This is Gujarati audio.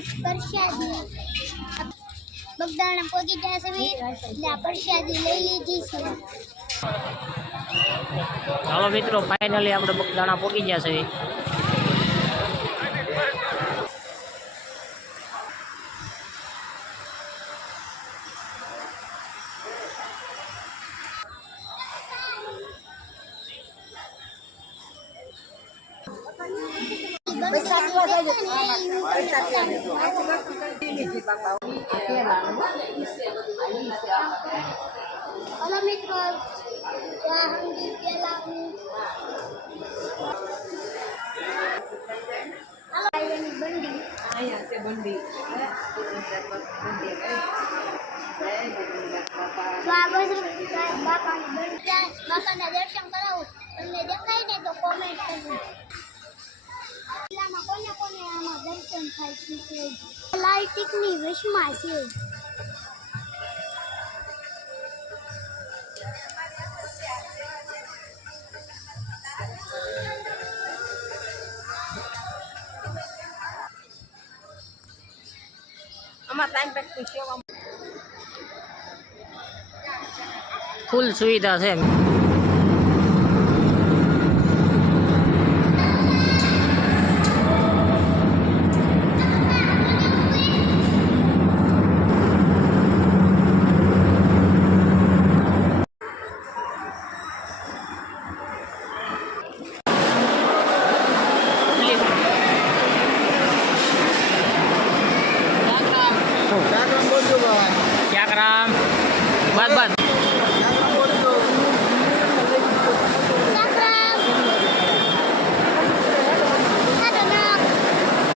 પ્રસાદી બગદાણા પોગી ગયા છે ને પ્રસાદી લઈ લીધી છે। ચાલો મિત્રો ફાઇનલી આપણે બગદાણા પોગી ગયા છે। Hola મિત્રો બાપાના દર્શન કરાવું તમને દેખાય ને તો કોમેન્ટ કરજો। કોને કોને આમાં દર્શન થાય છે લાઇટિકની વશમાં છે। ફૂલ સુવિધા છે। क्या कराम बस बस